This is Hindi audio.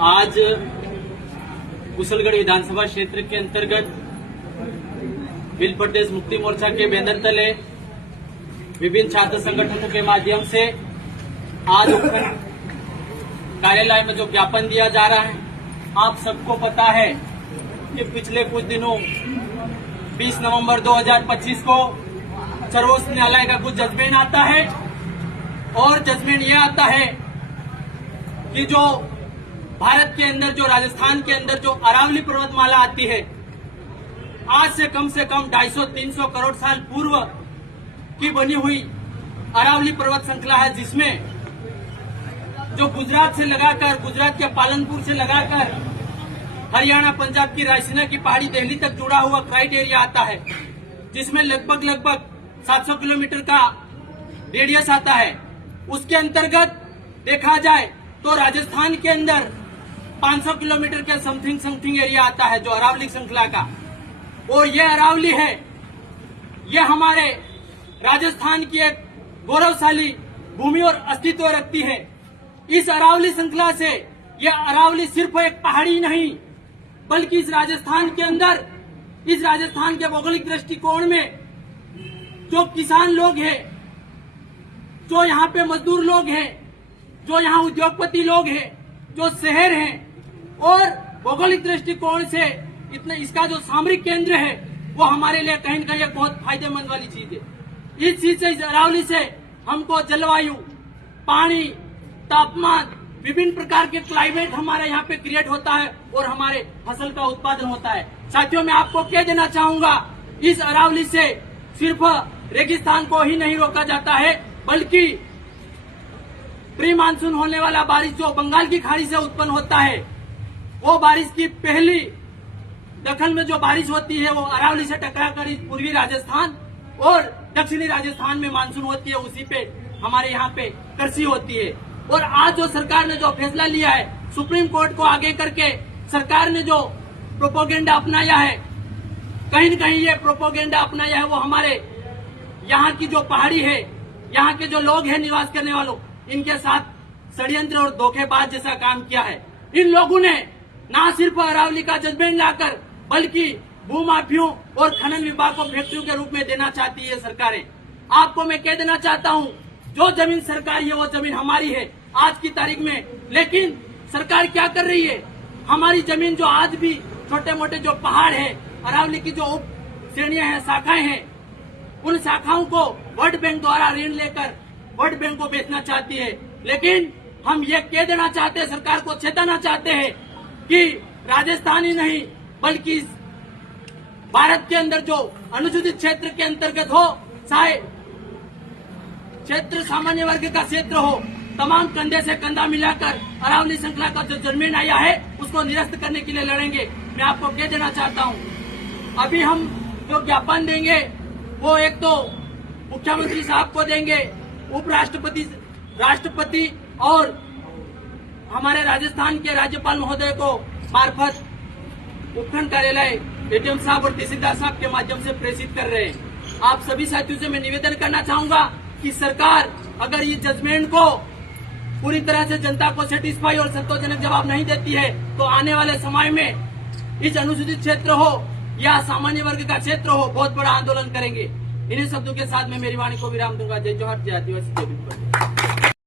आज कुशलगढ़ विधानसभा क्षेत्र के अंतर्गत भील प्रदेश मुक्ति मोर्चा के बैनर तले विभिन्न छात्र संगठनों के माध्यम से आज कार्यालय में जो ज्ञापन दिया जा रहा है, आप सबको पता है कि पिछले कुछ दिनों 20 नवंबर 2025 को सर्वोच्च न्यायालय का कुछ जजमेंट आता है और जजमेंट ये आता है कि जो भारत के अंदर, जो राजस्थान के अंदर जो अरावली पर्वतमाला आती है, आज से कम 250-300 करोड़ साल पूर्व की बनी हुई अरावली पर्वत श्रृंखला है, जिसमें जो गुजरात से लगाकर, गुजरात के पालनपुर से लगाकर हरियाणा, पंजाब की रायसीना की पहाड़ी दिल्ली तक जुड़ा हुआ क्राइटेरिया आता है, जिसमें लगभग 700 किलोमीटर का रेडियस आता है। उसके अंतर्गत देखा जाए तो राजस्थान के अंदर 500 किलोमीटर के समथिंग एरिया आता है जो अरावली श्रृंखला का, और ये अरावली है, ये हमारे राजस्थान की एक गौरवशाली भूमि और अस्तित्व रखती है। इस अरावली श्रृंखला से ये अरावली सिर्फ एक पहाड़ी नहीं, बल्कि इस राजस्थान के अंदर, इस राजस्थान के भौगोलिक दृष्टिकोण में जो किसान लोग हैं, जो यहाँ पे मजदूर लोग हैं, जो यहाँ उद्योगपति लोग हैं, जो शहर हैं, और भौगोलिक दृष्टिकोण से इतना इसका जो सामरिक केंद्र है, वो हमारे लिए कहीं न कहीं एक बहुत फायदेमंद वाली चीज है। इस चीज से, इस अरावली से हमको जलवायु, पानी, तापमान, विभिन्न प्रकार के क्लाइमेट हमारे यहाँ पे क्रिएट होता है और हमारे फसल का उत्पादन होता है। साथियों, मैं आपको कह देना चाहूंगा, इस अरावली से सिर्फ रेगिस्तान को ही नहीं रोका जाता है, बल्कि प्री मानसून होने वाला बारिश जो बंगाल की खाड़ी से उत्पन्न होता है, वो बारिश की पहली दखन में जो बारिश होती है, वो अरावली से टकराकर पूर्वी राजस्थान और दक्षिणी राजस्थान में मानसून होती है, उसी पे हमारे यहाँ पे कृषि होती है। और आज जो सरकार ने जो फैसला लिया है, सुप्रीम कोर्ट को आगे करके सरकार ने जो प्रोपोगेंडा अपनाया है, कहीं न कहीं ये प्रोपोगेंडा अपनाया है, वो हमारे यहाँ की जो पहाड़ी है, यहाँ के जो लोग हैं निवास करने वालों, इनके साथ षड्यंत्र और धोखेबाज जैसा काम किया है। इन लोगों ने न सिर्फ अरावली का जजमेंट लाकर, बल्कि भूमाफियों और खनन विभाग को फैक्ट्रियों के रूप में देना चाहती है सरकारें। आपको मैं कह देना चाहता हूँ, जो जमीन सरकारी है वो जमीन हमारी है आज की तारीख में, लेकिन सरकार क्या कर रही है, हमारी जमीन जो आज भी छोटे मोटे जो पहाड़ है, अरावली की जो उप श्रेणियां हैं, शाखाएं हैं, उन शाखाओं को वर्ल्ड बैंक द्वारा ऋण लेकर वर्ल्ड बैंक को बेचना चाहती है। लेकिन हम ये कह देना चाहते हैं, सरकार को चेताना चाहते हैं कि राजस्थान ही नहीं, बल्कि भारत के अंदर जो अनुसूचित क्षेत्र के अंतर्गत हो, चाहे क्षेत्र सामान्य वर्ग का क्षेत्र हो, तमाम कंधे से कंधा मिलाकर अरावली श्रृंखला का जो जजमेंट आया है, उसको निरस्त करने के लिए लड़ेंगे। मैं आपको कह देना चाहता हूँ, अभी हम जो ज्ञापन देंगे वो एक तो मुख्यमंत्री साहब को देंगे, उपराष्ट्रपति, राष्ट्रपति और हमारे राजस्थान के राज्यपाल महोदय को मार्फत उपखंड कार्यालय एडीएम साहब और तहसीलदार साहब के माध्यम से प्रेषित कर रहे हैं। आप सभी साथियों से मैं निवेदन करना चाहूंगा कि सरकार अगर ये जजमेंट को पूरी तरह से जनता को सेटिस्फाई और संतोषजनक जवाब नहीं देती है, तो आने वाले समय में इस अनुसूचित क्षेत्र हो या सामान्य वर्ग का क्षेत्र हो, बहुत बड़ा आंदोलन करेंगे। इन्हीं शब्दों के साथ मैं मेरी वाणी को विराम दूंगा। जय जोहार, जय आदिवासी, जय भील।